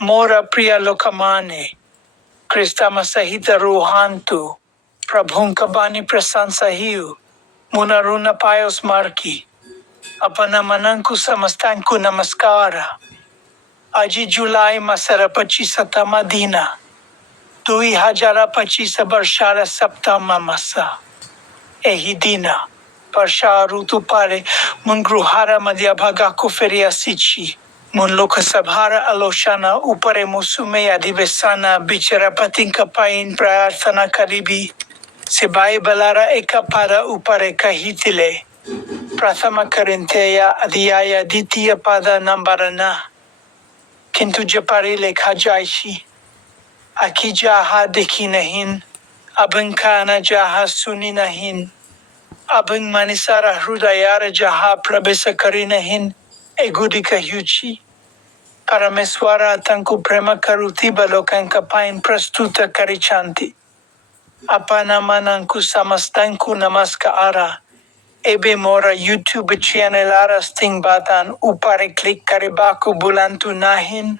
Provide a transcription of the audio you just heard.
Mora priya lokamane, Krista masahita ruhantu, Prabhun kabani prasansa hiu, Munaruna payos marki, Apanamananku samastanku namaskara, Aji Julai masara pachisatama dina, 2025 barshara saptama masa, Ehidina, Parsha Rutu Pare, Mungruhara Madhyabhaga Kuferia Sichi, Munloka Sabhara Aloshana Upare Musume Adivesana Bichara Patinka Pain Prayarthana Karibi, Sibai Balara Ekapara Upare Kahitile, Prathama Karinteya Adhyaya Ditya Pada Nambarana, Kintu Japari Lekhajaishi, Akijaha Dekinahin, Abankana Jaha Suninahin, Abang manisara hrudayara jaha prabesa karinahin egudika hyuchi. Parameswara tanku prema karuti balokan kapain prastuta karichanti. Apanamananku samastanku namaskara. Ebe mora YouTube channel ara sting batan upare klik karibaku bulantu nahin.